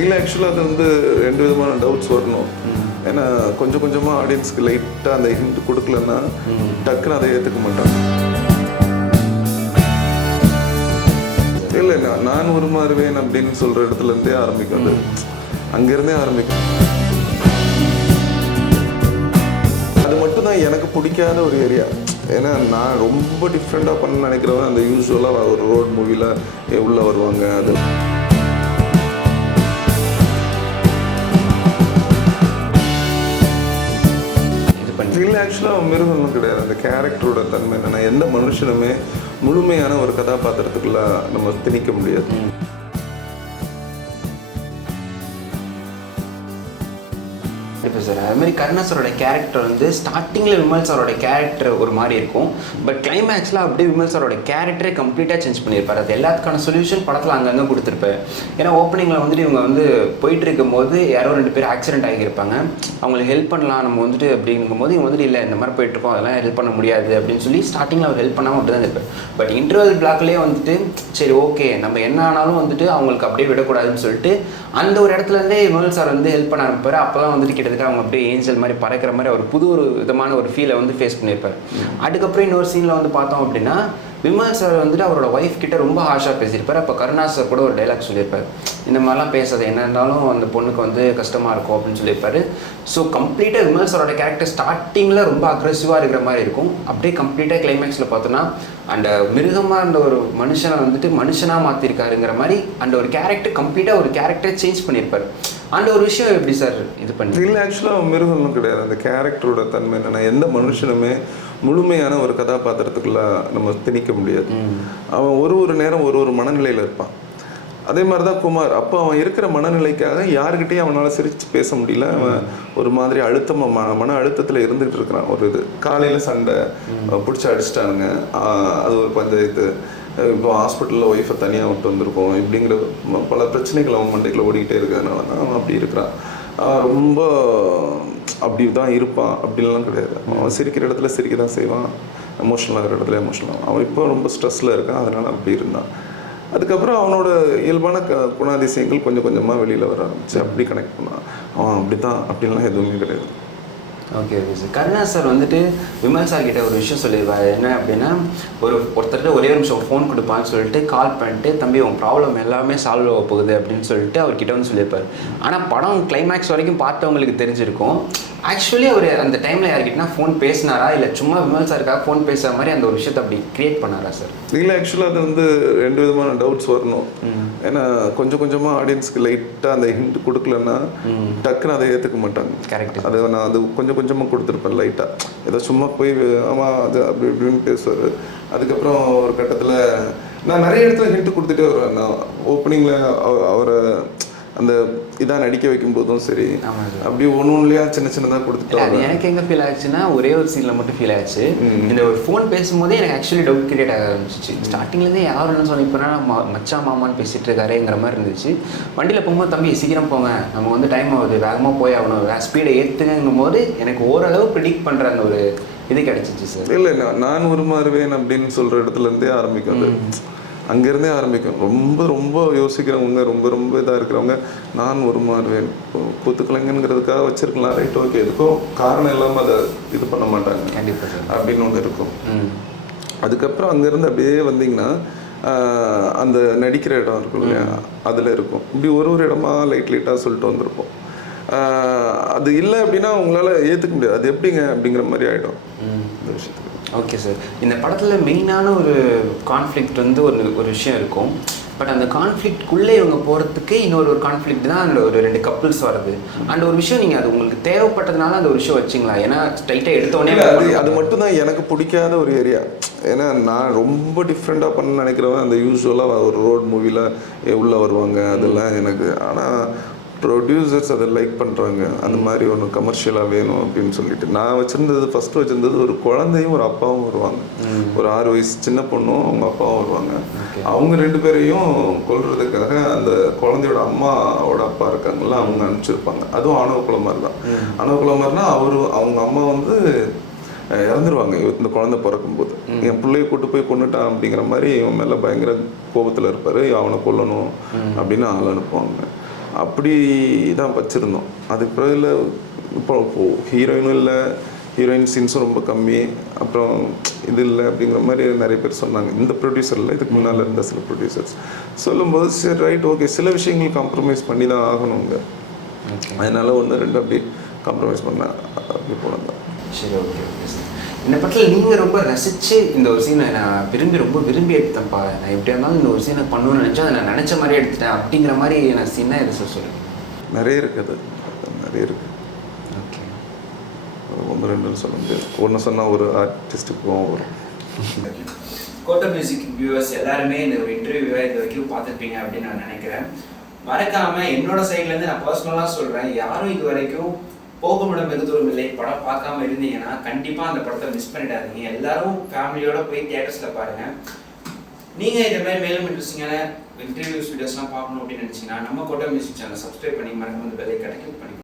இல்லை ஆக்சுவலாக அது வந்து ரெண்டு விதமான டவுட்ஸ் வரணும். ஏன்னா கொஞ்சம் கொஞ்சமாக ஆடியன்ஸ்க்கு லைட்டாக அந்த ஹிண்ட் கொடுக்கலன்னா டக்குன்னு அதை ஏற்றுக்க மாட்டாங்க. இல்லை நான் நான் உருமாறுவேன் அப்படின்னு சொல்கிற இடத்துல இருந்தே ஆரம்பிக்கும் அது. அங்கேருந்தே ஆரம்பிக்கும். அது மட்டும் தான் எனக்கு பிடிக்காத ஒரு ஏரியா ஏன்னா நான் ரொம்ப டிஃப்ரெண்ட்டாக பண்ண நினைக்கிறவன் அந்த யூஸ்வலாக ஒரு ரோட் மூவியில் உள்ளே வருவாங்க. அது இல்லை ஆக்சுவலாக மிருகம்லாம் கிடையாது. அந்த கேரக்டரோட தன்மை என்னென்னா எந்த மனுஷனுமே முழுமையான ஒரு கதாபாத்திரத்துக்குள்ள நம்ம திணிக்க முடியாது. இப்போ சார் அது மாதிரி கருணா சாரோட கேரக்டர் வந்து ஸ்டார்டிங்கில் விமல் சாரோட கேரக்டர் ஒரு மாதிரி இருக்கும். பட் கிளைமேக்ஸில் அப்படியே விமல் சாரோட கேரக்டரே கம்ப்ளீட்டாக சேஞ்ச் பண்ணியிருப்பார். அது எல்லாத்துக்கான சொல்யூஷன் படத்தில் அங்கங்கே கொடுத்துருப்பாரு. ஏன்னா ஓப்பனிங்கில் வந்துட்டு இவங்க வந்து போயிட்டு இருக்கும்போது யாரோ ரெண்டு பேர் ஆக்சிடென்ட் ஆகியிருப்பாங்க. அவங்களுக்கு ஹெல்ப் பண்ணலாம் நம்ம வந்துட்டு அப்படிங்கும்போது இவங்க வந்துட்டு இல்லை இந்த மாதிரி போயிட்டுருக்கோம் அதெல்லாம் ஹெல்ப் பண்ண முடியாது. அப்படின்னு சொல்லி ஸ்டார்டிங்கில் அவர் ஹெல்ப் பண்ணாமல் அப்படி தான் இருப்பார். பட் இன்டர்வல் பிளாக்லேயே வந்துட்டு சரி ஓகே நம்ம என்ன ஆனாலும் வந்துட்டு அவங்களுக்கு அப்படியே விடக்கூடாதுன்னு சொல்லிட்டு அந்த ஒரு இடத்துல இருந்தே விமல் சார் வந்து ஹெல்ப் பண்ண ஆரம்பிப்பார். அப்போ தான் வந்துட்டு கிட்டத்தட்ட அவங்க அப்படியே ஏஞ்சல் மாதிரி பறக்கிற மாதிரி ஒரு புது ஒரு விதமான ஒரு ஃபீலை வந்து ஃபேஸ் பண்ணியிருப்பார். அதுக்கப்புறம் இன்னொரு சீனில் வந்து பார்த்தோம் அப்படின்னா விமல் சார் வந்துட்டு அவரோட ஒய்ஃப் கிட்ட ரொம்ப ஹாஷாக பேசியிருப்பார். அப்போ கருணா சார் கூட ஒரு டைலாக் சொல்லியிருப்பார். இந்த மாதிரிலாம் பேசுறது என்ன இருந்தாலும் அந்த பொண்ணுக்கு வந்து கஷ்டமாக இருக்கும் அப்படின்னு சொல்லியிருப்பார். ஸோ கம்ப்ளீட்டாக விமல் சாரோட கேரக்டர் ஸ்டார்டிங்கில் ரொம்ப அக்ரெசிவாக இருக்கிற மாதிரி இருக்கும். அப்படியே கம்ப்ளீட்டாக கிளைமேக்ஸில் பார்த்தோன்னா அந்த மிருகமாக இருந்த ஒரு மனுஷனை வந்துட்டு மனுஷனாக மாற்றிருக்காருங்கிற மாதிரி அந்த ஒரு கேரக்டர் கம்ப்ளீட்டாக ஒரு கேரக்டரை சேஞ்ச் பண்ணியிருப்பார். அந்த ஒரு விஷயம் எப்படி சார் இது பண்ணி இல்லை ஆக்சுவலாக மிருகம்லாம் கிடையாது. அந்த கேரக்டரோட தன்மை என்னென்னா எந்த மனுஷனுமே முழுமையான ஒரு கதாபாத்திரத்துக்குள்ள நம்ம திணிக்க முடியாது. அவன் ஒரு ஒரு நேரம் ஒரு ஒரு மனநிலையில் இருப்பான். அதே மாதிரி தான் குமார். அப்போ அவன் இருக்கிற மனநிலைக்காக யாருக்கிட்டையும் அவனால் சிரிச்சு பேச முடியல. அவன் ஒரு மாதிரி அழுத்தமாக மன மன அழுத்தத்தில் இருந்துகிட்டு இருக்கிறான். ஒரு இது. காலையில் சண்டை பிடிச்சி அடிச்சிட்டானுங்க. அது ஒரு பஞ்சாயத்து இப்போ ஹாஸ்பிட்டலில் ஒய்ஃபை தனியாக விட்டு வந்திருக்கோம். இப்படிங்கிற பல பிரச்சனைகள் அவன் மண்டைக்குள்ள ஓடிக்கிட்டே இருக்கிறதுனால தான் அவன் அப்படி இருக்கிறான். ரொம்ப அப்படி தான் இருப்பான். அப்படின்லாம் கிடையாது. அவன் சிரிக்கிற இடத்துல சிரிக்க தான் செய்வான். எமோஷனல் ஆகிற இடத்துல எமோஷனல் அவன் இப்போ ரொம்ப ஸ்ட்ரெஸ்ஸில் இருக்கான். அதனால் அப்படி இருந்தான். அதுக்கப்புறம் அவனோட இயல்பான க குணாதிசயங்கள் கொஞ்சம் கொஞ்சமாக வெளியில் வர ஆரம்பிச்சு அப்படி கனெக்ட் பண்ணான் அவன் அப்படி தான் அப்படின்லாம் எதுவுமே கிடையாது. Okay okay sir Karuna sir வந்துட்டு விமல் சார் கிட்ட ஒரு விஷயம் சொல்லியிருக்காரு. என்ன அப்படின்னா ஒரு ஒருத்தர்கிட்ட ஒரே ஒரு நிமிஷம் ஃபோன் கொடுப்பான்னு சொல்லிட்டு கால் பண்ணிட்டு தம்பி உன் ப்ராப்ளம் எல்லாமே சால்வ் ஆக போகுது அப்படின்னு சொல்லிட்டு அவர்கிட்ட வந்து சொல்லியிருப்பார். ஆனால் படம் கிளைமேக்ஸ் வரைக்கும் பார்த்தவங்களுக்கு தெரிஞ்சிருக்கும். ஆக்சுவலி அவர் அந்த டைமில் யார்கிட்டனா ஃபோன் பேசினாரா? இல்லை சும்மா விமல் சாருக்காக ஃபோன் பேசுகிற மாதிரி அந்த ஒரு விஷயத்தை அப்படி கிரியேட் பண்ணாரா சார் இல்லை ஆக்சுவலாக அது வந்து ரெண்டு விதமான டவுட்ஸ் வரணும். ஏன்னா கொஞ்சம் கொஞ்சமாக ஆடியன்ஸ்க்கு லைட்டாக அந்த ஹிண்ட் கொடுக்கலன்னா டக்குன்னு அதை ஏற்றுக்க மாட்டாங்க. Correct. அதை நான் அது கொஞ்சம் கொஞ்சமாக கொடுத்துருப்பேன் லைட்டாக ஏதோ சும்மா போய் ஆமாம் அது அப்படி இப்படின்னு பேசுவார். அதுக்கப்புறம் ஒரு கட்டத்தில் நான் நிறைய இடத்துல ஹிண்ட் கொடுத்துட்டே வருவேன். நான் ஓப்பனிங்கில் அவரை அந்த இதாக நடிக்க வைக்கும் போதும் சரி அப்படி ஒன்று ஒன்றுலையா சின்ன சின்னதாக கொடுத்துட்டு எனக்கு எங்க ஃபீல் ஆச்சுன்னா ஒரே ஒரு சீன்ல மட்டும் ஃபீல் ஆச்சு. இந்த ஒரு ஃபோன் பேசும்போதே எனக்கு ஆக்சுவலி டவுட் கிரியேட் ஆக ஆரம்பிச்சிச்சு. ஸ்டார்டிங்லேருந்தே யாரும் என்ன சொன்ன இப்போ மச்சான் மாமான்னு பேசிட்டு இருக்காருங்கிற மாதிரி இருந்துச்சு. வண்டியில் போகும்போது தம்பி சீக்கிரம் போங்க. நம்ம வந்து டைம் ஆகுது. வேகமாக போய் ஆகணும். ஸ்பீடை ஏற்றுங்கும் போது எனக்கு ஓரளவு ப்ரிடிக்ட் பண்ணுற அந்த ஒரு இது கிடைச்சிச்சு சார் இல்லை நான் நான் உருமாறுவேன் அப்படின்னு சொல்கிற இடத்துல இருந்தே ஆரம்பிக்கும் அது. அங்கேருந்தே ஆரம்பிக்கும். ரொம்ப ரொம்ப யோசிக்கிறவங்க ரொம்ப ரொம்ப இதாக இருக்கிறவங்க நான் உருமாறுவேன் கூத்துக்கலைங்கிறதுக்காக வச்சிருக்கலாம். ரைட் ஓகே எதுக்கும் காரணம் இல்லாமல் அதை இது பண்ண மாட்டாங்க. கண்டிப்பாக அப்படின்னு ஒன்று இருக்கும். அதுக்கப்புறம் அங்கேருந்து அப்படியே வந்தீங்கன்னா அந்த நடிக்கிற இடம் இருக்கும் இல்லையா? அதில் இருக்கும். இப்படி ஒரு ஒரு இடமா லைட் லைட்டாக சொல்லிட்டு வந்திருப்போம். அது இல்லை அப்படின்னா உங்களால் ஏற்றுக்க முடியாது. அது எப்படிங்க? அப்படிங்கிற மாதிரி ஆகிடும் இந்த விஷயத்துக்கு ஓகே சார் இந்த படத்தில் மெயினான ஒரு கான்ஃப்ளிக்ட் வந்து ஒரு ஒரு விஷயம் இருக்கும். பட் அந்த கான்ஃப்ளிக்ட்குள்ளே இவங்க போகிறதுக்கு இன்னொரு ஒரு கான்ஃப்ளிக்ட் தான் அதில் ஒரு ரெண்டு கப்புள்ஸ் வருது அந்த ஒரு விஷயம் நீங்கள் அது உங்களுக்கு தேவைப்பட்டதுனால அந்த ஒரு விஷயம் வச்சிங்களா? ஏன்னா ஸ்ட்ரைட்டாக எடுத்தோடனே அது அது மட்டும் தான் எனக்கு பிடிக்காத ஒரு ஏரியா ஏன்னா நான் ரொம்ப டிஃப்ரெண்ட்டாக பண்ண நினைக்கிறவன் அந்த யூஸ்வலாக ஒரு ரோட் மூவியில் உள்ளே வருவாங்க அதெல்லாம் எனக்கு. ஆனால் ப்ரொடியூசர்ஸ் அதை லைக் பண்ணுறாங்க அந்த மாதிரி ஒன்று கமர்ஷியலாக வேணும் அப்படின்னு சொல்லிட்டு. நான் வச்சுருந்தது ஃபஸ்ட்டு வச்சுருந்தது ஒரு குழந்தையும் ஒரு அப்பாவும் வருவாங்க. ஒரு ஆறு வயசு சின்ன பொண்ணும் அவங்க அப்பாவும் வருவாங்க. அவங்க ரெண்டு பேரையும் கொல்றதுக்காக அந்த குழந்தையோட அம்மாவோட அப்பா இருக்காங்கல்ல அவங்க அனுப்பிச்சிருப்பாங்க. அதுவும் ஆணவ குல மாதிரி தான். ஆணவ குல மாதிரினா அவரு அவங்க அம்மா வந்து இறந்துருவாங்க. இந்த குழந்தை பிறக்கும்போது. என் பிள்ளைய கூட்டு போய் கொண்டுட்டான் அப்படிங்கிற மாதிரி இவன் மேலே பயங்கர கோபத்தில் இருப்பார். அவனை கொல்லணும் அப்படின்னு ஆள் அனுப்புவாங்க. அப்படி தான் வச்சுருந்தோம். அதுக்கு பிறகு இப்போ ஹீரோயினும் இல்லை ஹீரோயின் சீன்ஸும் ரொம்ப கம்மி. அப்புறம் இது இல்லை அப்படிங்கிற மாதிரி நிறைய பேர் சொன்னாங்க. இந்த ப்ரொடியூசரில் இதுக்கு முன்னால் இருந்த சில ப்ரொடியூசர்ஸ் சொல்லும்போது சரி ரைட் ஓகே சில விஷயங்கள் காம்ப்ரமைஸ் பண்ணி தான் ஆகணுங்க. அதனால ஒன்று ரெண்டு அப்படி காம்ப்ரமைஸ் பண்ண அப்படி தான் சரி ஓகே இந்த படத்தில் நீங்கள் ரொம்ப ரசித்து இந்த ஒரு சீனை நான் விரும்பி ரொம்ப விரும்பி எடுத்தேன்ப்பா. நான் எப்படியா இருந்தாலும் இந்த ஒரு சீனை பண்ணணும்னு நினச்சா அதை நான் நினச்ச மாதிரியே எடுத்துட்டேன். அப்படிங்கிற மாதிரி நான் சீனாக எது சார் சொல்லுங்கள் நிறைய இருக்குது நிறைய இருக்குது ஓகே ஒன்று ரெண்டுன்னு சொல்ல முடியாது. ஒன்று சொன்னால் ஒரு ஆர்டிஸ்ட்டுக்கு கோவம் வரும். கோட்டை மியூசிக் வியூவர்ஸ் எல்லாருமே இந்த ஒரு இன்டர்வியூவை இது வரைக்கும் பார்த்துருப்பீங்க அப்படின்னு நான் நினைக்கிறேன். மறக்காம என்னோட சைட்ல இருந்து நான் பர்சனலா சொல்றேன். யாரும் இது வரைக்கும் போகுமிடம் வெகு தூரம் இல்லை படம் பார்க்காம இருந்தீங்கன்னா கண்டிப்பா அந்த படத்தை மிஸ் பண்ணிடாதீங்க. எல்லாரும் ஃபேமிலியோட போய் தியேட்டர்ஸ்ல பாருங்க. நீங்க இந்த மாதிரி மேலும் இன்ட்ரெஸ்டிங்கான இன்டர்வியூஸ் வீடியோஸ்லாம் பார்க்கணும் அப்படின்னு நினைச்சீங்கன்னா நம்ம கோட்டை மியூசிக் சேனல் சப்ஸ்கிரைப் பண்ணி மறக்காம இந்த பண்ணி